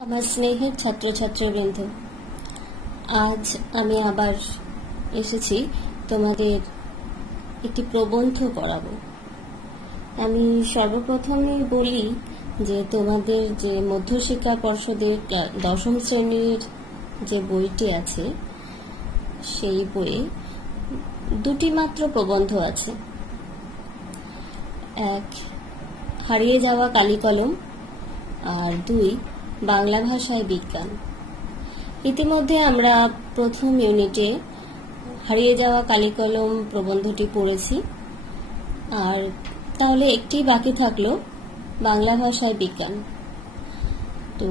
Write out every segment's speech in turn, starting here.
আমার স্নেহের ছাত্রছাত্রীবৃন্দ, আজ আমি আবার এসেছি তোমাদের একটি প্রবন্ধ পড়াবো। আমি সর্বপ্রথমেই বলি যে তোমাদের যে মধ্যশিক্ষা পর্ষদের দশম শ্রেণীর যে বইটি আছে সেই বইয়ে দুটি মাত্র প্রবন্ধ আছে। এক, হারিয়ে যাওয়া কালিকলম, আর দুই, বাংলা ভাষায় বিজ্ঞান। ইতিমধ্যে আমরা প্রথম ইউনিটে হারিয়ে যাওয়া কালিকলম প্রবন্ধটি পড়েছি, আর তাহলে একটি বাকি থাকলো বাংলা ভাষায় বিজ্ঞান। তো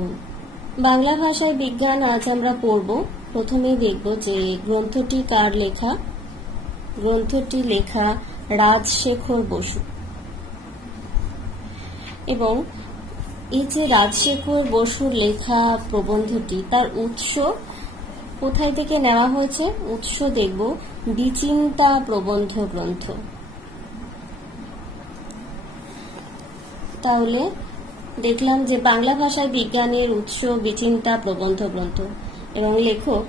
বাংলা ভাষায় বিজ্ঞান আজ আমরা পড়ব। প্রথমে দেখব যে গ্রন্থটি কার লেখা। গ্রন্থটি লেখা রাজশেখর বসু, এবং এই যে রাজশেখর বসুর লেখা প্রবন্ধটি, তার উৎস কোথায় থেকে নেওয়া হয়েছে? উৎস দেখব বিচিন্তা প্রবন্ধ গ্রন্থ। তাহলে দেখলাম যে বাংলা ভাষায় বিজ্ঞানের উৎস বিচিন্তা প্রবন্ধ গ্রন্থ এবং লেখক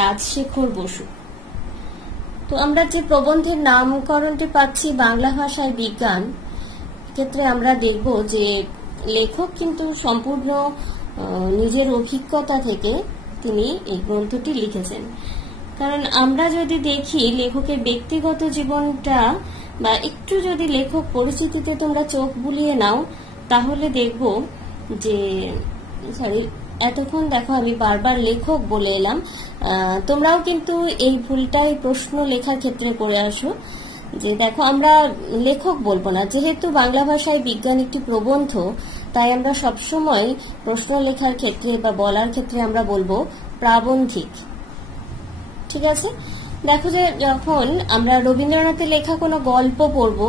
রাজশেখর বসু। তো আমরা যে প্রবন্ধের নামকরণটি পাচ্ছি বাংলা ভাষায় বিজ্ঞান, ক্ষেত্রে আমরা দেখব যে লেখক কিন্তু সম্পূর্ণ নিজের অভিজ্ঞতা থেকে তিনি এই গ্রন্থটি লিখেছেন। কারণ আমরা যদি দেখি লেখকের ব্যক্তিগত জীবনটা বা একটু যদি লেখক পরিচিতিতে তোমরা চোখ বুলিয়ে নাও, তাহলে দেখব যে এতক্ষণ দেখো আমি বারবার লেখক বলে এলাম, তোমরাও কিন্তু এই ভুলটাই প্রশ্ন লেখার ক্ষেত্রে করে আসো যে দেখো আমরা লেখক বলবো না, যেহেতু বাংলা ভাষায় বিজ্ঞান একটি প্রবন্ধ, তাই আমরা সবসময় প্রশ্ন লেখার ক্ষেত্রে বা বলার ক্ষেত্রে আমরা বলবো প্রাবন্ধিক। ঠিক আছে? দেখো যে যখন আমরা রবীন্দ্রনাথের লেখা কোনো গল্প পড়বো,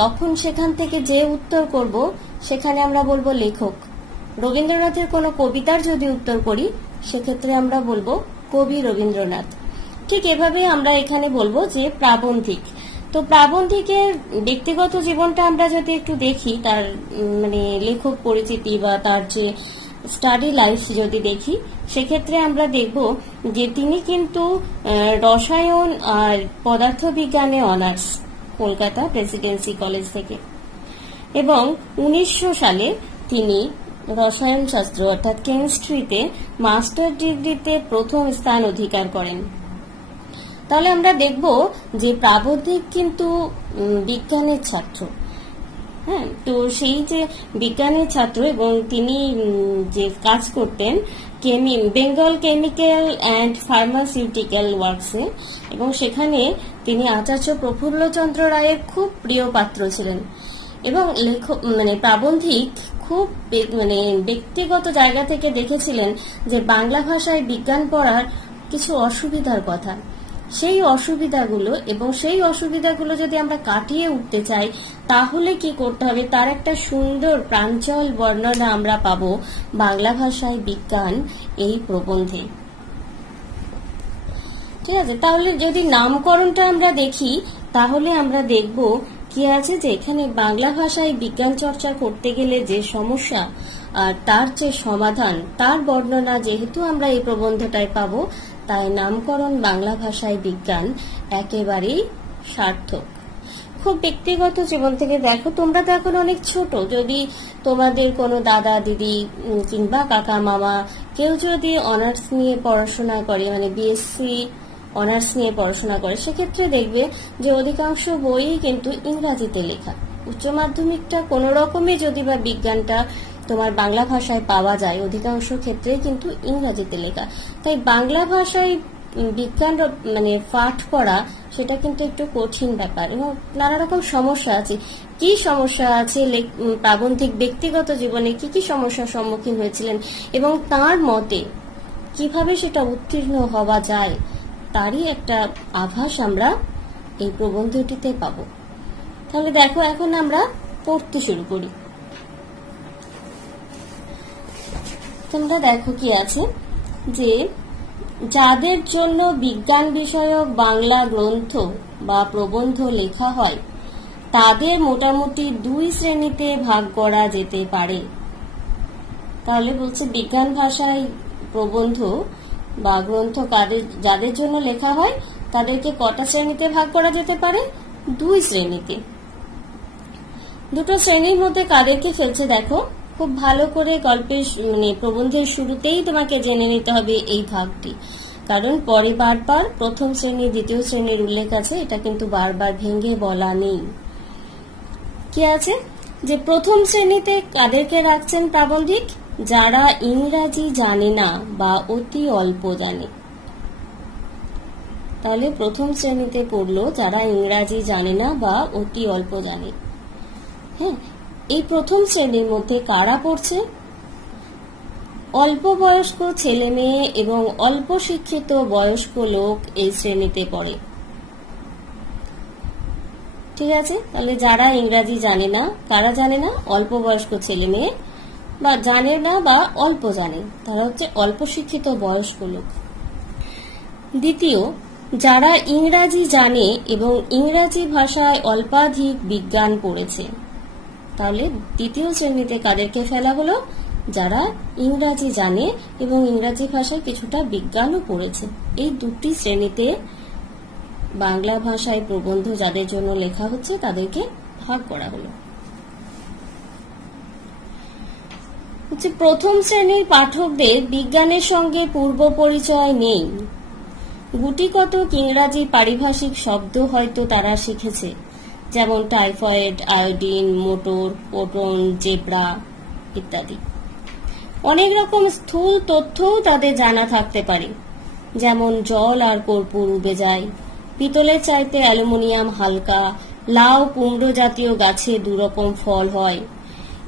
তখন সেখান থেকে যে উত্তর করব সেখানে আমরা বলবো লেখক। রবীন্দ্রনাথের কোনো কবিতার যদি উত্তর করি, সেক্ষেত্রে আমরা বলবো কবি রবীন্দ্রনাথ। ঠিক এভাবে আমরা এখানে বলবো যে প্রাবন্ধিক। তো প্রাবন্ধিকের ব্যক্তিগত জীবনটা আমরা যদি একটু দেখি, তার মানে লেখক পরিচিতি বা তার যে স্টাডি লাইফ যদি দেখি, সেক্ষেত্রে আমরা দেখব যে তিনি কিন্তু রসায়ন আর পদার্থবিজ্ঞানে অনার্স, কলকাতা প্রেসিডেন্সি কলেজ থেকে, এবং 1900 সালে তিনি রসায়ন শাস্ত্র অর্থাৎ কেমিস্ট্রিতে মাস্টার ডিগ্রিতে প্রথম স্থান অধিকার করেন। তাহলে আমরা দেখব যে প্রাবন্ধিক কিন্তু বিজ্ঞানের ছাত্র। হ্যাঁ, তো সেই যে বিজ্ঞানের ছাত্র, এবং তিনি যে কাজ করতেন বেঙ্গল কেমিক্যাল অ্যান্ড ফার্মাসিউটিক্যাল ওয়ার্কসে, এবং সেখানে তিনি আচার্য প্রফুল্লচন্দ্র রায়ের খুব প্রিয় পাত্র ছিলেন। এবং লেখক মানে প্রাবন্ধিক খুব ব্যক্তিগত জায়গা থেকে দেখেছিলেন যে বাংলা ভাষায় বিজ্ঞান পড়ার কিছু অসুবিধার কথা। সেই অসুবিধাগুলো যদি আমরা কাটিয়ে উঠতে চাই, তাহলে কি করতে হবে, তার একটা সুন্দর প্রাঞ্চল বর্ণনা আমরা পাবো বাংলা ভাষায় বিজ্ঞান এই প্রবন্ধে। ঠিক আছে? তাহলে যদি নামকরণটা আমরা দেখি, তাহলে আমরা দেখব কি আছে যে এখানে বাংলা ভাষায় বিজ্ঞান চর্চা করতে গেলে যে সমস্যা আর তার যে সমাধান, তার বর্ণনা যেহেতু আমরা এই প্রবন্ধটায় পাবো, তাই নামকরণ বাংলা ভাষায় বিজ্ঞান একেবারেই সার্থক। খুব ব্যক্তিগত জীবন থেকে দেখো, তোমরা তো এখন অনেক ছোট, যদি তোমাদের কোনো দাদা দিদি কিংবা কাকা মামা কেউ যদি অনার্স নিয়ে পড়াশোনা করে, মানে বিএসসি অনার্স নিয়ে পড়াশোনা করে, সেক্ষেত্রে দেখবে যে অধিকাংশ বই কিন্তু ইংরাজিতে লেখা। উচ্চ মাধ্যমিকটা কোনো রকমে যদি বা বিজ্ঞানটা তোমার বাংলা ভাষায় পাওয়া যায়, অধিকাংশ ক্ষেত্রে কিন্তু ইংরাজিতে লেখা। তাই বাংলা ভাষায় বিজ্ঞান মানে পাঠ করা সেটা কিন্তু একটু কঠিন ব্যাপার, এবং নানা রকম সমস্যা আছে। কি সমস্যা আছে প্রাবন্ধিক ব্যক্তিগত জীবনে কি কি সমস্যার সম্মুখীন হয়েছিলেন, এবং তার মতে কিভাবে সেটা উত্তীর্ণ হওয়া যায়, তারই একটা আভাস আমরা এই প্রবন্ধটিতে পাব। তাহলে দেখো, এখন আমরা পড়তে শুরু করি। তোমরা দেখো কি আছে যে যাদের জন্য বিজ্ঞান বিষয়ক বাংলা গ্রন্থ বা প্রবন্ধ লেখা হয়, তাদের মোটামুটি দুই শ্রেণীতে ভাগ করা যেতে পারে। তাহলে বলছে বিজ্ঞান ভাষায় প্রবন্ধ বা গ্রন্থ যাদের জন্য লেখা হয় তাদেরকে কটা শ্রেণীতে ভাগ করা যেতে পারে? 2 শ্রেণীতে। দুটো শ্রেণীর মধ্যে কাদেরকে ফেলছে দেখো, খুব ভালো করে গল্পের প্রবন্ধের শুরুতেই তোমাকে জেনে নিতে হবে এই ভাগটি, কারণ পরে বারবার প্রথম শ্রেণী দ্বিতীয় শ্রেণীর উল্লেখ আছে, এটা কিন্তু বারবার ভেঙে বলা নেই। কি আছে যে প্রথম শ্রেণীতে কাদেরকে রাখছেন প্রাবন্ধিক? যারা ইংরাজি জানে না বা অতি অল্প জানে। তাহলে প্রথম শ্রেণীতে পড়লো যারা ইংরাজি জানে না বা অতি অল্প জানে। হ্যাঁ, এই প্রথম শ্রেণীর মধ্যে কারা পড়ছে? অল্প বয়স্ক ছেলে মেয়ে এবং অল্প শিক্ষিত বয়স্ক লোক এই শ্রেণীতে পড়ে। ঠিক আছে, তাহলে যারা ইংরাজি জানে না, কারা জানে না? অল্প বয়স্ক ছেলে মেয়ে বা জানে না বা অল্প জানে, তারা হচ্ছে অল্প শিক্ষিত বয়স্ক লোক। দ্বিতীয়, যারা ইংরাজি জানে এবং ইংরাজি ভাষায় অল্পাধিক বিজ্ঞান পড়েছে। তাহলে দ্বিতীয় শ্রেণীতে কাদেরকে ফেলা হলো? যারা ইংরাজি জানে এবং ইংরাজি ভাষায় কিছুটা বিজ্ঞানও পড়েছে। এই দুটি শ্রেণীতে বাংলা ভাষায় প্রবন্ধ যাদের জন্য লেখা হচ্ছে তাদেরকে ভাগ করা হলো। প্রথম শ্রেণীর পাঠকদের বিজ্ঞানের সঙ্গে পূর্ব পরিচয় নেই। গুটিকতক ইংরাজি পারিভাষিক শব্দ হয়তো তারা শিখেছে, যেমন typhoid, iodine, motor, proton, zebra ইত্যাদি। অনেক রকম স্থূল তথ্যও তাদের জানা থাকতে পারে, যেমন জল আর কর্পূর উবে যায়, পিতলের চাইতে অ্যালুমিনিয়াম হালকা, লাউ কুমড়ো জাতীয় গাছে 2 রকম ফল হয়।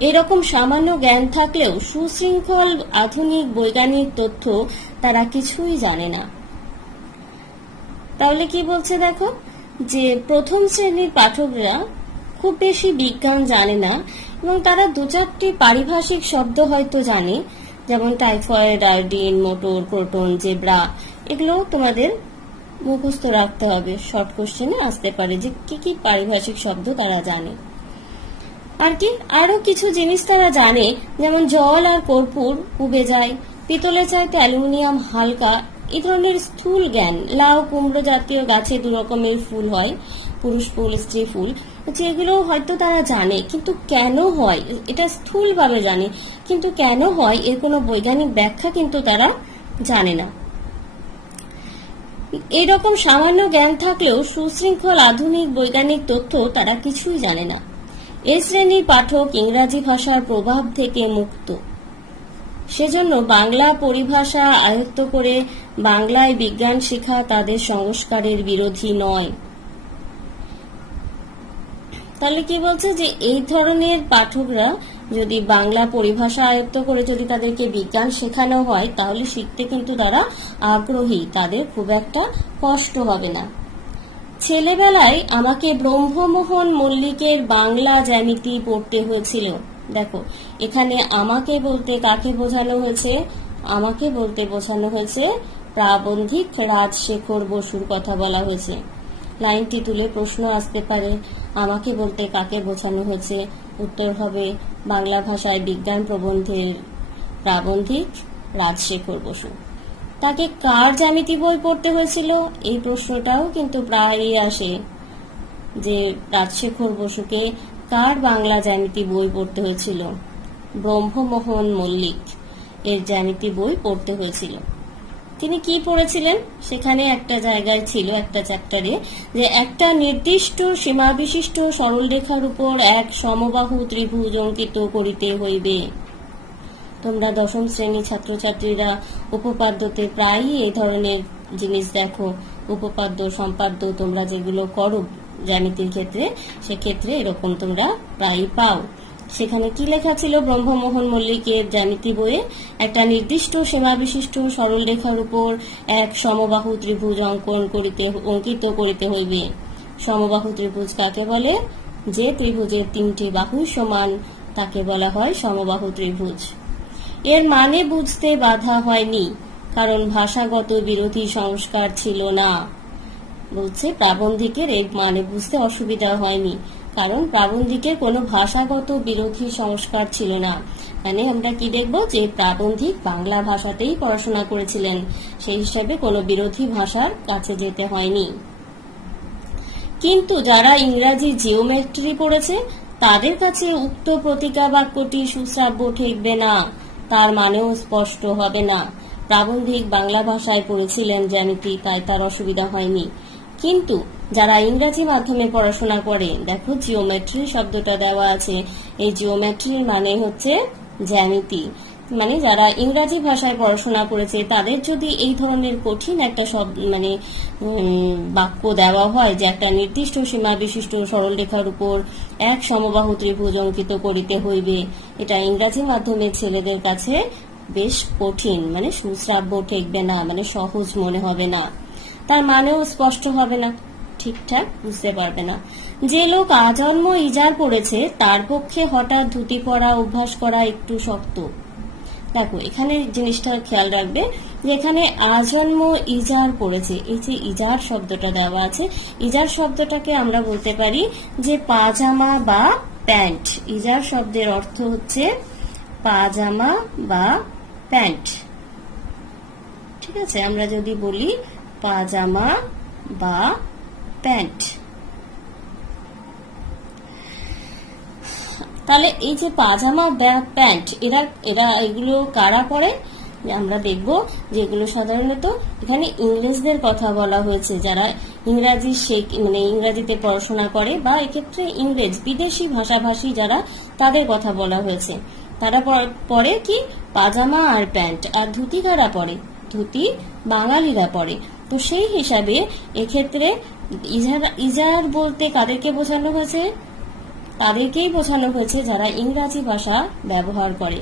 এরকম সামান্য জ্ঞান থাকলেও সুশৃঙ্খল আধুনিক বৈজ্ঞানিক তথ্য তারা কিছুই জানে না। তাহলে কি বলছে দেখো, যে প্রথম শ্রেণীর পাঠকরা খুব বেশি বিজ্ঞান জানে না এবং তারা 2-4টি পারিভাষিক শব্দ হয়তো জানে, যেমন typhoid, iodine, motor, proton, zebra. এগুলো তোমাদের মুখস্থ রাখতে হবে, শর্ট কোশ্চেনে আসতে পারে যে কি কি পারিভাষিক শব্দ তারা জানে। আর কি আরো কিছু জিনিস তারা জানে, যেমন জল আর কর্পূর উবে যায়, পিতলের চাইতে অ্যালুমিনিয়াম হালকা, এই ধরনের স্থূল জ্ঞান। লাউ কুমড়ো জাতীয় গাছে 2 রকমের ফুল হয়, পুরুষ ফুল, স্ত্রী ফুল, এগুলো হয়তো তারা জানে, কিন্তু কেন হয় এটা স্থূলভাবে জানে, কিন্তু কেন হয় এর কোনো বৈজ্ঞানিক ব্যাখ্যা কিন্তু তারা জানে না। এইরকম সামান্য জ্ঞান থাকলেও সুশৃঙ্খল আধুনিক বৈজ্ঞানিক তথ্য তারা কিছুই জানে না। এই শ্রেণীর পাঠক ইংরাজি ভাষার প্রভাব থেকে মুক্ত, সেজন্য বাংলা পরিভাষা আয়ত্ত করে বাংলায় বিজ্ঞান শেখা তাদের সংস্কারের বিরোধী নয়। তাহলে কি বলছে যে এই ধরনের পাঠকরা যদি বাংলা পরিভাষা আয়ত্ত করে যদি তাদেরকে বিজ্ঞান শেখানো হয় তাহলে শিখতে কিন্তু তারা আগ্রহী, তাদের খুব একটা কষ্ট হবে না। ছেলেবেলায় আমাকে ব্রহ্মমোহন মল্লিকের বাংলা জ্যামিতি পড়তে হয়েছিল। দেখো এখানে আমাকে বলতে কাকে বোঝানো হয়েছে? আমাকে বলতে বোঝানো হয়েছে প্রাবন্ধিক রাজশেখর বসুর কথা বলা হয়েছে। লাইনটি তুলে প্রশ্ন আসতে পারে, আমাকে বলতে কাকে বোঝানো হয়েছে? উত্তর হবে বাংলা ভাষায় বিজ্ঞান প্রবন্ধের প্রাবন্ধিক রাজশেখর বসু। তাকে কার জ্যামিতি বই পড়তে হয়েছিল? এই প্রশ্নটাও কিন্তু প্রায়ই আসে যে রাজশেখর বসুকে কার বাংলা জ্যামিতি বই পড়তে হয়েছিল? ব্রহ্মমোহন মল্লিক এর জ্যামিতি বই পড়তে হয়েছিল। তিনি কি পড়েছিলেন? সেখানে একটা জায়গায় ছিল, একটা চ্যাপ্টারে, যে একটা নির্দিষ্ট সীমা বিশিষ্ট সরলরেখার উপর এক সমবাহু ত্রিভুজ অঙ্কিত করিতে হইবে। তোমরা 10ম শ্রেণী ছাত্রছাত্রীরা উপপাদ্যতে প্রায়ই এই ধরনের জিনিস দেখো, উপপাদ্য সম্পাদ্য তোমরা যেগুলো করো জ্যামিতির ক্ষেত্রে, সেক্ষেত্রে এরকম তোমরা প্রায়ই পাও। সেখানে কি লেখা ছিল? ব্রহ্মমোহন মল্লিকের জ্যামিতি বইয়ে একটা নির্দিষ্ট সীমা বিশিষ্ট সরল রেখার উপর এক সমবাহু ত্রিভুজ অঙ্কিত করিতে হইবে। সমবাহু ত্রিভুজ কাকে বলে? যে ত্রিভুজের 3টি বাহু সমান তাকে বলা হয় সমবাহু ত্রিভুজ। এর মানে বুঝতে বাধা হয়নি, কারণ ভাষাগত বিরোধী সংস্কার ছিল না। বলছে প্রাবন্ধিকের এর মানে বুঝতে অসুবিধা হয়নি, কারণ প্রাবন্ধিকের কোনো ভাষাগত বিরোধী সংস্কার ছিল না। মানে আমরা কি দেখব যে প্রাবন্ধিক বাংলা ভাষাতেই পড়াশোনা করেছিলেন, সেই হিসাবে কোনো বিরোধী ভাষার কাছে যেতে হয়নি। কিন্তু যারা ইংরাজি জিওমেট্রি পড়েছে তাদের কাছে উক্ত প্রতিকা বাক্যটি সুশ্রাব্য ঠেকবে না, তার মানেও স্পষ্ট হবে না। প্রাবন্ধিক বাংলা ভাষায় পড়েছিলেন জ্যামিতি, তাই তার অসুবিধা হয়নি। কিন্তু যারা ইংরাজি মাধ্যমে পড়াশোনা করে, দেখো জিওমেট্রি শব্দটা দেওয়া আছে, এই জিওমেট্রির মানে হচ্ছে জ্যামিতি। মানে যারা ইংরাজি ভাষায় পড়াশোনা করেছে তাদের যদি এই ধরনের কঠিন একটা শব্দ মানে বাক্য দেওয়া হয় যে একটা নির্দিষ্ট সীমা বিশিষ্ট সরলরেখার উপর এক সমবাহু ত্রিভুজ অঙ্কিত করিতে হইবে, এটা ইংরাজি মাধ্যমে ছেলেদের কাছে বেশ কঠিন, মানে সুশ্রাব্য ঠেকবে না, মানে সহজ মনে হবে না, তার মানেও স্পষ্ট হবে না, ঠিকঠাক বুঝতে পারবে না। যে লোক আজন্ম ইজার পড়েছে তার পক্ষে হঠাৎ ধুতি পরা অভ্যাস করা একটু শক্ত। দেখো এখানে জিনিসটা খেয়াল রাখবে যে এখানে আজন্ম ইজার পড়েছে, এই যে ইজার শব্দটা দেওয়া আছে, ইজার শব্দটাকে আমরা বলতে পারি যে পাজামা বা প্যান্ট। ইজার শব্দের অর্থ হচ্ছে পাজামা বা প্যান্ট, ঠিক আছে? আমরা যদি বলি পাজামা বা প্যান্ট, তাহলে এই যে পাজামা বা প্যান্ট এগুলো কারা পরে আমরা দেখব যে এগুলো সাধারণত এখানে ইংরেজদের কথা বলা হয়েছে, যারা ইংরাজি মানে ইংরাজিতে পড়াশোনা করে বা এক্ষেত্রে ইংরেজ বিদেশি ভাষাভাষী যারা, তাদের কথা বলা হয়েছে। তারা পরে কি পাজামা আর প্যান্ট। আর ধুতি কারা পরে? ধুতি বাঙালিরা পরে। তো সেই হিসাবে এক্ষেত্রে ইজার বলতে কাদেরকে বোঝানো হয়েছে? তাদেরকেই বোঝানো হয়েছে যারা ইংরাজি ভাষা ব্যবহার করে।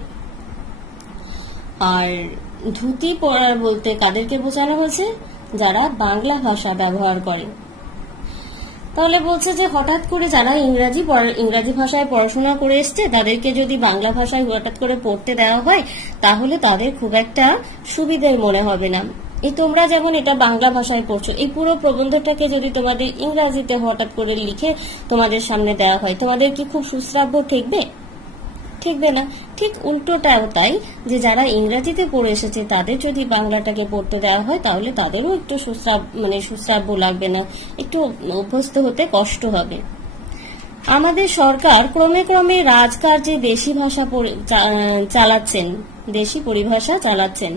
আর ধুতি পরার বলতে কাদেরকে বোঝানো হয়েছে? যারা বাংলা ভাষা ব্যবহার করে। তাহলে বলছে যে হঠাৎ করে যারা ইংরাজি ভাষায় পড়াশোনা করে এসছে তাদেরকে যদি বাংলা ভাষায় হঠাৎ করে পড়তে দেওয়া হয় তাহলে তাদের খুব একটা সুবিধের মনে হবে না। এই তোমরা যেমন এটা বাংলা ভাষায় পড়ছো, এই পুরো প্রবন্ধটাকে যদি তোমাদের ইংরাজিতে হঠাৎ করে লিখে তোমাদের সামনে দেওয়া হয়, তোমাদের কি খুব সুশ্রাব্য ঠেকবে? ঠেকবে না। ঠিক উল্টোটাও তাই, যে যারা ইংরাজিতে পড়ে এসেছে তাদের যদি বাংলাটাকে পড়তে দেওয়া হয় তাহলে তাদেরও একটু সুশ্রাব্য লাগবে না, একটু অভ্যস্ত হতে কষ্ট হবে। আমাদের সরকার ক্রমে ক্রমে রাজকার্যে দেশি ভাষা চালাচ্ছেন, দেশি পরিভাষা চালাচ্ছেন,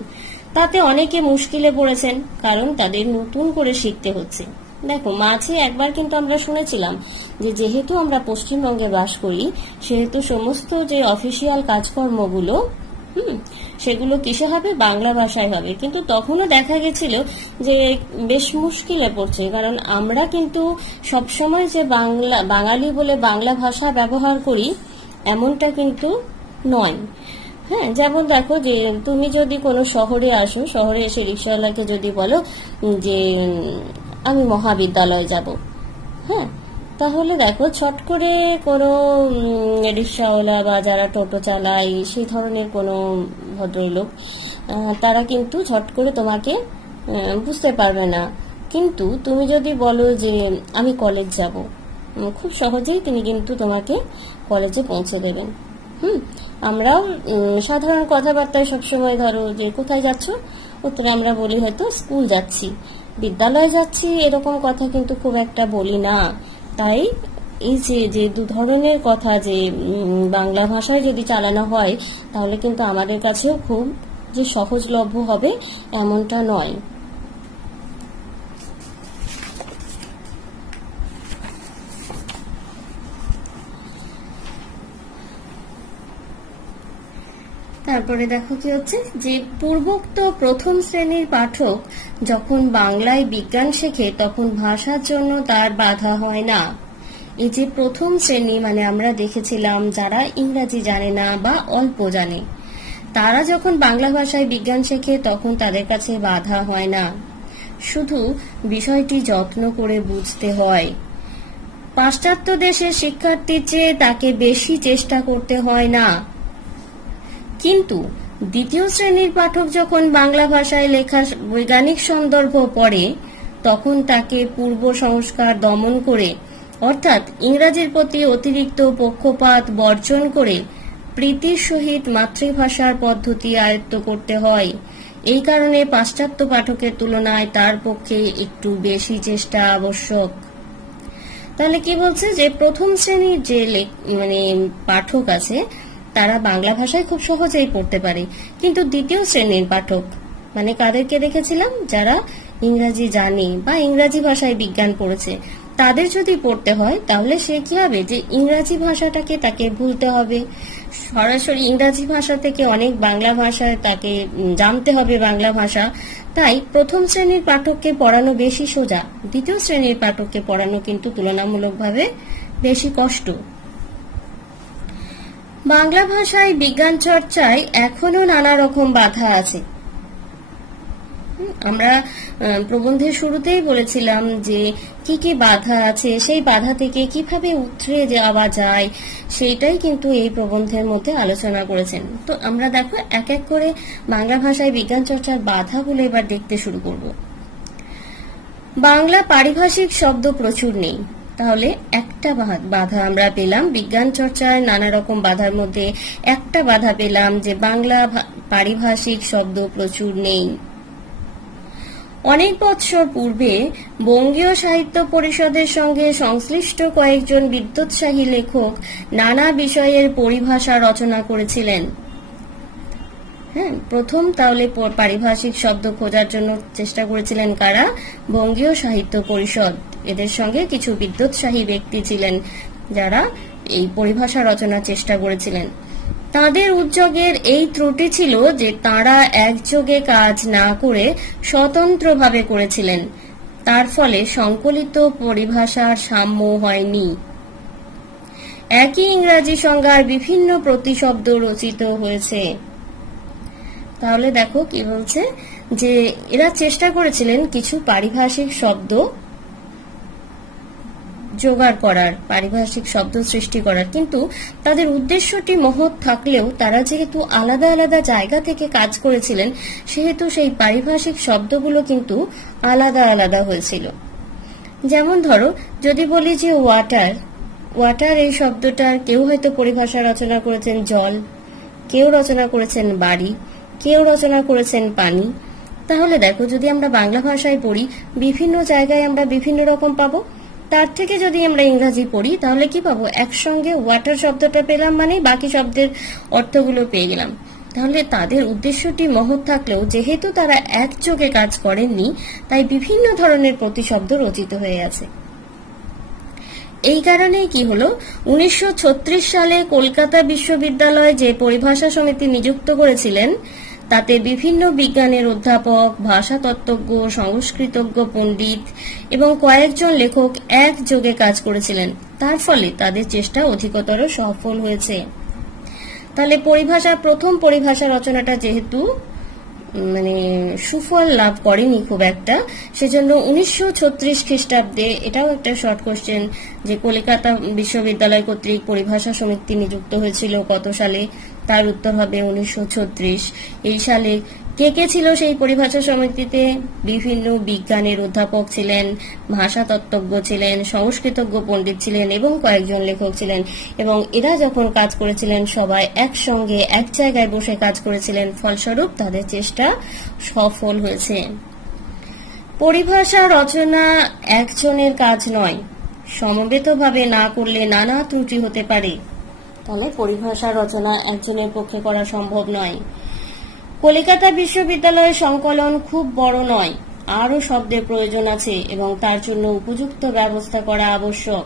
তাতে অনেকে মুশকিলে পড়েছেন, কারণ তাদের নতুন করে শিখতে হচ্ছে। দেখো মাঝে একবার কিন্তু আমরা শুনেছিলাম যে যেহেতু আমরা পশ্চিমবঙ্গে বাস করি সেহেতু সমস্ত যে অফিসিয়াল কাজকর্মগুলো সেগুলো কিসে হবে? বাংলা ভাষায় হবে। কিন্তু তখনও দেখা গেছিল যে বেশ মুশকিলে পড়ছে, কারণ আমরা কিন্তু সবসময় যে বাঙালি বলে বাংলা ভাষা ব্যবহার করি এমনটা কিন্তু নয়। হ্যাঁ, যেমন দেখো যে তুমি যদি কোনো শহরে আসো, শহরে এসে রিক্সাওয়ালাকে যদি বলো যে আমি মহাবিদ্যালয়ে যাব, হ্যাঁ, তাহলে দেখো ছট করে কোনো রিক্সাওয়ালা বা যারা টোটো চালায় সেই ধরনের কোনো ভদ্রলোক তারা কিন্তু ছট করে তোমাকে বুঝতে পারবে না। কিন্তু তুমি যদি বলো যে আমি কলেজ যাব, খুব সহজেই তিনি কিন্তু তোমাকে কলেজে পৌঁছে দেবেন। আমরাও সাধারণ কথাবার্তায় সবসময় ধরো যে কোথায় যাচ্ছ, উত্তরে আমরা বলি হয়তো স্কুল যাচ্ছি, বিদ্যালয়ে যাচ্ছি, এরকম কথা কিন্তু খুব একটা বলি না। তাই এই যে দু ধরনের কথা যে বাংলা ভাষায় যদি চালানো হয় তাহলে কিন্তু আমাদের কাছেও খুব যে সহজলভ্য হবে এমনটা নয়। তারপরে দেখো কি হচ্ছে যে পূর্বোক্ত প্রথম শ্রেণীর পাঠক যখন বাংলায় বিজ্ঞান শেখে তখন ভাষার জন্য তার বাধা হয় না। এই যে প্রথম শ্রেণী মানে আমরা দেখেছিলাম যারা ইংরাজি জানে না বা অল্প জানে, তারা যখন বাংলা ভাষায় বিজ্ঞান শেখে তখন তাদের কাছে বাধা হয় না। শুধু বিষয়টি যত্ন করে বুঝতে হয়। পাশ্চাত্য দেশের শিক্ষার্থীর চেয়ে তাকে বেশি চেষ্টা করতে হয় না। কিন্তু দ্বিতীয় শ্রেণীর পাঠক যখন বাংলা ভাষায় লেখা বৈজ্ঞানিক সন্দর্ভ পড়ে তখন তাকে পূর্ব সংস্কার দমন করে অর্থাৎ ইংরাজির প্রতি অতিরিক্ত পক্ষপাত বর্জন করে প্রীতির সহিত মাতৃভাষার পদ্ধতি আয়ত্ত করতে হয়। এই কারণে পাশ্চাত্য পাঠকের তুলনায় তার পক্ষে একটু বেশি চেষ্টা আবশ্যক। তাহলে কি বলছে যে প্রথম শ্রেণীর যে পাঠক আছে তারা বাংলা ভাষায় খুব সহজেই পড়তে পারে, কিন্তু দ্বিতীয় শ্রেণীর পাঠক মানে কাদেরকে দেখেছিলাম, যারা ইংরাজি জানে বা ইংরাজি ভাষায় বিজ্ঞান পড়েছে, তাদের যদি পড়তে হয় তাহলে সে কি হবে যে ইংরাজি ভাষাটাকে তাকে ভুলতে হবে, সরাসরি ইংরাজি ভাষা থেকে অনেক বাংলা ভাষায় তাকে জানতে হবে বাংলা ভাষা। তাই প্রথম শ্রেণীর পাঠককে পড়ানো বেশি সোজা, দ্বিতীয় শ্রেণীর পাঠককে পড়ানো কিন্তু তুলনামূলকভাবে বেশি কষ্ট। বাংলা ভাষায় বিজ্ঞান চর্চায় এখনো নানা রকম বাধা আছে। আমরা প্রবন্ধের শুরুতেই বলেছিলাম যে কি কি বাধা আছে, সেই বাধা থেকে কিভাবে উতরে যাওয়া যায় সেটাই কিন্তু এই প্রবন্ধের মধ্যে আলোচনা করেছেন। তো আমরা দেখো এক এক করে বাংলা ভাষায় বিজ্ঞান চর্চার বাধাগুলো এবার দেখতে শুরু করব। বাংলা পারিভাষিক শব্দ প্রচুর নেই। তাহলে একটা বাধা আমরা পেলাম, বিজ্ঞান চর্চায় নানা রকম বাধার মধ্যে একটা বাধা পেলাম যে বাংলা পারিভাষিক শব্দ প্রচুর নেই। অনেক বৎসর পূর্বে বঙ্গীয় সাহিত্য পরিষদের সঙ্গে সংশ্লিষ্ট কয়েকজন বিদ্যোৎসাহী লেখক নানা বিষয়ের পরিভাষা রচনা করেছিলেন। প্রথম তাহলে পারিভাষিক শব্দ খোঁজার জন্য চেষ্টা করেছিলেন কারা? বঙ্গীয় সাহিত্য পরিষদ। এদের সঙ্গে কিছু বিদ্যোৎসাহী ব্যক্তি ছিলেন যারা এই পরিভাষা রচনার চেষ্টা করেছিলেন। তাদের উদ্যোগের এই ত্রুটি ছিল যে তারা একযোগে কাজ না করে স্বতন্ত্রভাবে করেছিলেন, তার ফলে সংকলিত পরিভাষার সাম্য হয়নি। একই ইংরাজি সংজ্ঞার বিভিন্ন প্রতিশব্দ রচিত হয়েছে। তাহলে দেখো কি বলছে যে এরা চেষ্টা করেছিলেন কিছু পারিভাষিক শব্দ জোগাড় করার, পারিভাষিক শব্দ সৃষ্টি করার, কিন্তু তাদের উদ্দেশ্যটি মহৎ থাকলেও তারা যেহেতু আলাদা আলাদা জায়গা থেকে কাজ করেছিলেন সেহেতু সেই পারিভাষিক শব্দগুলো কিন্তু আলাদা আলাদা হয়েছিল। যেমন ধরো যদি বলি যে ওয়াটার, ওয়াটার এই শব্দটার কেউ হয়তো পরিভাষা রচনা করেছেন জল, কেউ রচনা করেছেন বাড়ি, কেউ রচনা করেছেন পানি। তাহলে দেখো যদি আমরা বাংলা ভাষায় পড়ি বিভিন্ন জায়গায় আমরা বিভিন্ন রকম পাবো, তার থেকে যদি আমরা ইংরাজি পড়ি তাহলে কি পাবো? একসঙ্গে ওয়াটার শব্দটা পেলাম মানে বাকি শব্দের অর্থগুলো পেয়ে গেলাম। তাহলে তাদের উদ্দেশ্যটি মহৎ থাকলেও যেহেতু তারা একযোগে কাজ করেননি তাই বিভিন্ন ধরনের প্রতিশব্দ রচিত হয়ে আছে। এই কারণেই কি হলো, 1936 সালে কলকাতা বিশ্ববিদ্যালয় যে পরিভাষা সমিতি নিযুক্ত করেছিলেন তাতে বিভিন্ন বিজ্ঞানের অধ্যাপক, ভাষাতত্ত্বজ্ঞ, সংস্কৃতজ্ঞ পণ্ডিত এবং কয়েকজন লেখক একযোগে কাজ করেছিলেন। তার ফলে তাদের চেষ্টা অধিকতর সফল হয়েছে। তাহলে প্রথম পরিভাষা রচনাটা যেহেতু সুফল লাভ করেনি খুব একটা, সেজন্য 1936 খ্রিস্টাব্দে, এটাও একটা শর্ট কোশ্চেন, যে কলকাতা বিশ্ববিদ্যালয় কর্তৃক পরিভাষা সমিতি নিযুক্ত হয়েছিল কত সালে? তার উত্তর হবে 1936। এই সালে কে কে ছিল সেই পরিভাষা সমিতিতে? বিভিন্ন বিজ্ঞানের অধ্যাপক ছিলেন, ভাষাতত্ত্বজ্ঞ ছিলেন, সংস্কৃতজ্ঞ পণ্ডিত ছিলেন এবং কয়েকজন লেখক ছিলেন। এবং এরা যখন কাজ করেছিলেন সবাই একসঙ্গে এক জায়গায় বসে কাজ করেছিলেন, ফলস্বরূপ তাদের চেষ্টা সফল হয়েছে। পরিভাষা রচনা একজনের কাজ নয়, সমবেতভাবে না করলে নানা ত্রুটি হতে পারে। তাহলে পরিভাষা রচনা একজনের পক্ষে করা সম্ভব নয়। কলকাতা বিশ্ববিদ্যালয়ের সংকলন খুব বড় নয়, আরও শব্দের প্রয়োজন আছে এবং তার জন্য উপযুক্ত ব্যবস্থা করা আবশ্যক।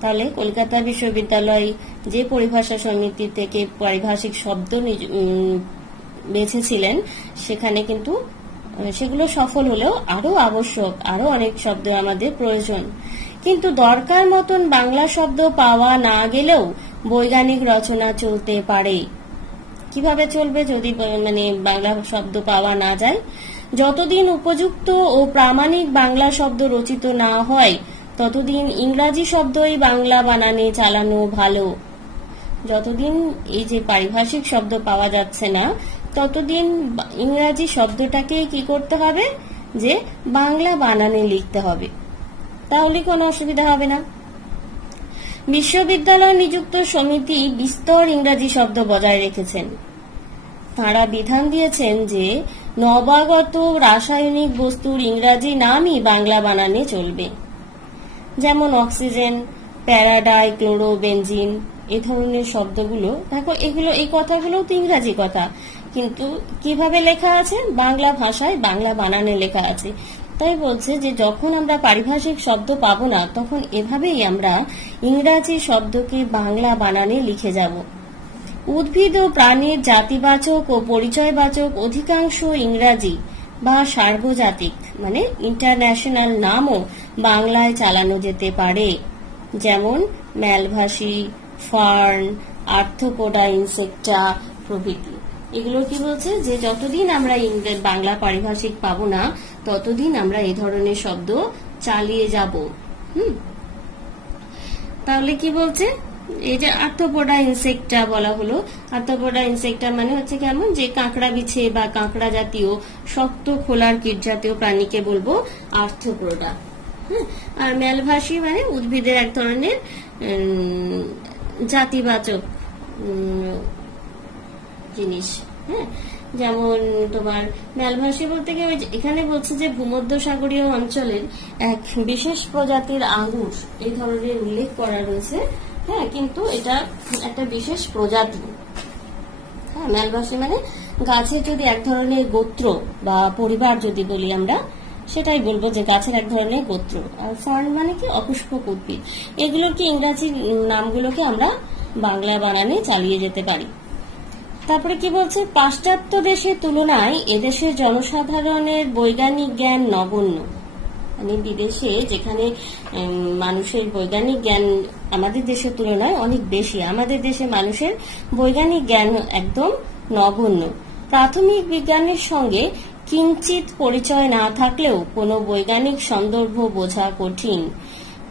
তাহলে কলকাতা বিশ্ববিদ্যালয় যে পরিভাষা সমিতি থেকে পারিভাষিক শব্দ বেছেছিলেন সেখানে কিন্তু সেগুলো সফল হলেও আরও আবশ্যক, আরও অনেক শব্দ আমাদের প্রয়োজন। কিন্তু দরকার মতন বাংলা শব্দ পাওয়া না গেলেও বৈজ্ঞানিক রচনা চলতে পারে। কিভাবে চলবে যদি বাংলা শব্দ পাওয়া না যায়? যতদিন উপযুক্ত ও প্রামাণিক বাংলা শব্দ রচিত না হয় ততদিন ইংরাজি শব্দই বাংলা বানানে চালানো ভালো। যতদিন এই যে পারিভাষিক শব্দ পাওয়া যাচ্ছে না ততদিন ইংরাজি শব্দটাকে কি করতে হবে? যে বাংলা বানানে লিখতে হবে। তাহলে কোনো অসুবিধা হবে না। বিশ্ববিদ্যালয় নিযুক্ত সমিতি বিস্তর ইংরাজি শব্দ বজায় রেখেছেন। তাঁরা বিধান দিয়েছেন যে নবাগত রাসায়নিক বস্তুর ইংরাজি নামই বাংলা বানানে চলবে, যেমন অক্সিজেন, প্যারাডাই ক্লোরো বেনজিন, এই ধরনের শব্দগুলো। দেখো এগুলো, এই কথাগুলো তো ইংরাজি কথা, কিন্তু কিভাবে লেখা আছে? বাংলা ভাষায় বাংলা বানানে লেখা আছে। তাই বলছে যে যখন আমরা পারিভাষিক শব্দ পাবো না, তখন এভাবেই আমরা ইংরাজি শব্দকে বাংলা বানানে লিখে যাব। উদ্ভিদ ও প্রাণীর জাতিবাচক ও পরিচয়বাচক অধিকাংশ ইংরাজি বা সার্বজাতিক মানে ইন্টারন্যাশনাল নামও বাংলায় চালানো যেতে পারে, যেমন ম্যালভাসী, ফার্ন, আর্থ্রোপোডা ইনসেক্টা প্রভৃতি। এগুলো কি বলছে? যে যতদিন আমরা বাংলা পারিভাষিক পাবো না, ততদিন আমরা এই ধরনের শব্দ চালিয়ে যাব। তাহলে কি বলছে? এই যে আর্থ্রোপোডা ইনসেক্টা বলা হলো, আর্থ্রোপোডা ইনসেক্টা মানে হচ্ছে কেমন, যে কাঁকড়া বিছে বা কাঁকড়া জাতীয় শক্ত খোলার কীট জাতীয় প্রাণীকে বলবো আর্থ্রোপোডা। আর ম্যালভাসী মানে উদ্ভিদের এক ধরনের জাতিবাচক জিনিস। হ্যাঁ, যেমন তোমার ম্যালভাসী বলতে গিয়ে এখানে বলছে যে ভূমধ্যসাগরীয় অঞ্চলের এক বিশেষ প্রজাতির আঙ্গুর এই ধরনের উল্লেখ করা রয়েছে। হ্যাঁ, কিন্তু এটা একটা বিশেষ প্রজাতি। হ্যাঁ, ম্যালভাসী মানে গাছের যদি এক ধরনের গোত্র বা পরিবার যদি বলি আমরা, সেটাই বলবো যে গাছের এক ধরনের গোত্র। আর ফার্ন মানে কি? অপুষ্পক উদ্ভিদ। এগুলোকে ইংরাজি নামগুলোকে আমরা বাংলা বানানে চালিয়ে যেতে পারি। তারপরে কি বলছে? পাশ্চাত্য দেশের তুলনায় এদেশের জনসাধারণের বৈজ্ঞানিক জ্ঞান নগণ্য। মানে বিদেশে যেখানে মানুষের বৈজ্ঞানিক জ্ঞান আমাদের দেশের তুলনায় অনেক বেশি, আমাদের দেশে মানুষের বৈজ্ঞানিক জ্ঞান একদম নগণ্য। প্রাথমিক বিজ্ঞানের সঙ্গে কিঞ্চিত পরিচয় না থাকলেও কোনো বৈজ্ঞানিক সন্দর্ভ বোঝা কঠিন।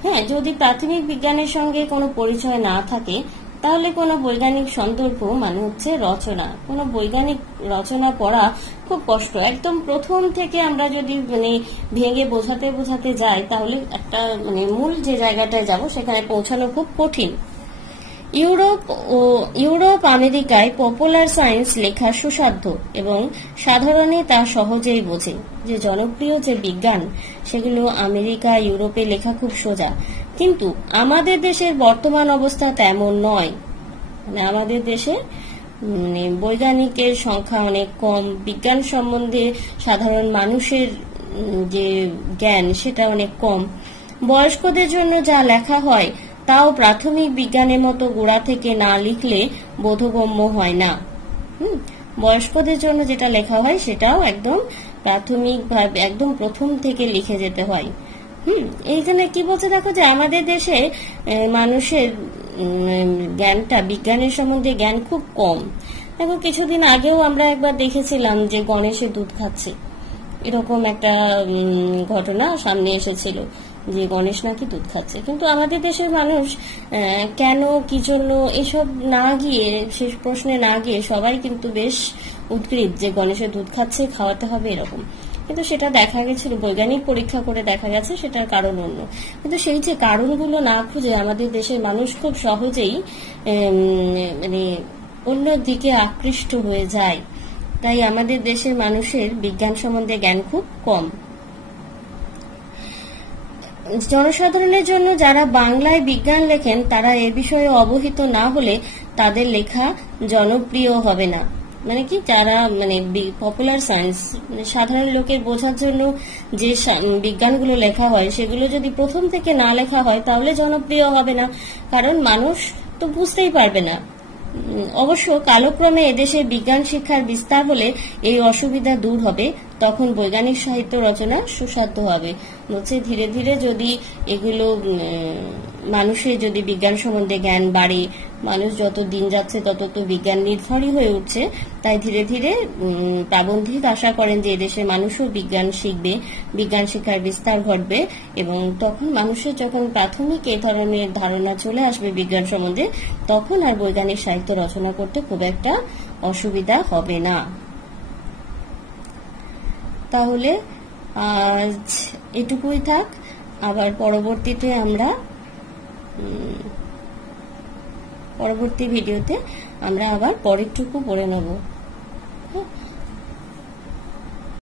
হ্যাঁ, যদি প্রাথমিক বিজ্ঞানের সঙ্গে কোনো পরিচয় না থাকে, তাহলে কোনো বৈজ্ঞানিক সন্দর্ভ মানে হচ্ছে রচনা, কোনো বৈজ্ঞানিক রচনা পড়া খুব কষ্ট। একদম প্রথম থেকে আমরা যদি মানে ভেঙে বোঝাতে বোঝাতে যাই, তাহলে একটা মানে মূল যে জায়গাটায় যাব সেখানে পৌঁছানো খুব কঠিন। ইউরোপ আমেরিকায় পপুলার সায়েন্স লেখা সুসাধ্য এবং সাধারণে তা সহজেই বোঝে। যে জনপ্রিয় যে বিজ্ঞান, সেগুলো আমেরিকা ইউরোপে লেখা খুব সোজা। কিন্তু আমাদের দেশের বর্তমান অবস্থা তেমন নয়। মানে আমাদের দেশে বৈজ্ঞানিকের সংখ্যা অনেক কম, বিজ্ঞান সম্বন্ধে সাধারণ মানুষের যে জ্ঞান সেটা অনেক কম। বয়স্কদের জন্য যা লেখা হয় তাও প্রাথমিক বিজ্ঞানের মতো গোড়া থেকে না লিখলে বোধগম্য হয় না। বয়স্কদের জন্য যেটা লেখা হয় সেটাও একদম প্রাথমিকভাবে একদম প্রথম থেকে লিখে যেতে হয়। এইখানে কি বলছে দেখো, যে আমাদের দেশে মানুষের জ্ঞানটা, বিজ্ঞানের সম্বন্ধে জ্ঞান খুব কম। দেখো কিছুদিন আগেও আমরা একবার দেখেছিলাম যে গণেশের দুধ খাচ্ছে, এরকম একটা ঘটনা সামনে এসেছিল যে গণেশ নাকি দুধ খাচ্ছে। কিন্তু আমাদের দেশের মানুষ কেন, কি জন্য এসব না গিয়ে, শেষ প্রশ্নে না গিয়ে সবাই কিন্তু বেশ উদ্গ্রীব যে গণেশের দুধ খাচ্ছে, খাওয়াতে হবে এরকম। কিন্তু সেটা দেখা গেছিল, বৈজ্ঞানিক পরীক্ষা করে দেখা গেছে সেটার কারণ অন্য। কিন্তু সেই যে কারণগুলো না খুঁজে আমাদের দেশের মানুষ খুব সহজেই মানে অন্য দিকে আকৃষ্ট হয়ে যায়। তাই আমাদের দেশের মানুষের বিজ্ঞান সম্বন্ধে জ্ঞান খুব কম। জনসাধারণের জন্য যারা বাংলায় বিজ্ঞান লেখেন, তারা এ বিষয়ে অবহিত না হলে তাদের লেখা জনপ্রিয় হবে না। মানে কি, যারা মানে পপুলার সায়েন্স, মানে সাধারণ লোকের বোঝার জন্য যে বিজ্ঞানগুলো লেখা হয়, সেগুলো যদি প্রথম থেকে না লেখা হয় তাহলে জনপ্রিয় হবে না, কারণ মানুষ তো বুঝতেই পারবে না। অবশ্য কালক্রমে এদেশে বিজ্ঞান শিক্ষার বিস্তার হলে এই অসুবিধা দূর হবে, তখন বৈজ্ঞানিক সাহিত্য রচনা সুসাধ্য হবে। বলছে ধীরে ধীরে যদি এগুলো মানুষের যদি বিজ্ঞান সম্বন্ধে জ্ঞান বাড়ে, মানুষ যত দিন যাচ্ছে তত তো বিজ্ঞান নির্ভরই হয়ে উঠছে, তাই ধীরে ধীরে প্রাবন্ধিক আশা করেন যে এদেশের মানুষও বিজ্ঞান শিখবে, বিজ্ঞান শিক্ষার বিস্তার ঘটবে, এবং তখন মানুষের যখন প্রাথমিক এই ধরনের ধারণা চলে আসবে বিজ্ঞান সম্বন্ধে, তখন আর বৈজ্ঞানিক সাহিত্য রচনা করতে খুব একটা অসুবিধা হবে না। তাহলে আজ এটুকুই থাক। আবার পরবর্তীতে আমরা পরবর্তী ভিডিওতে আমরা আবার পরেরটুকু পড়ে নেব।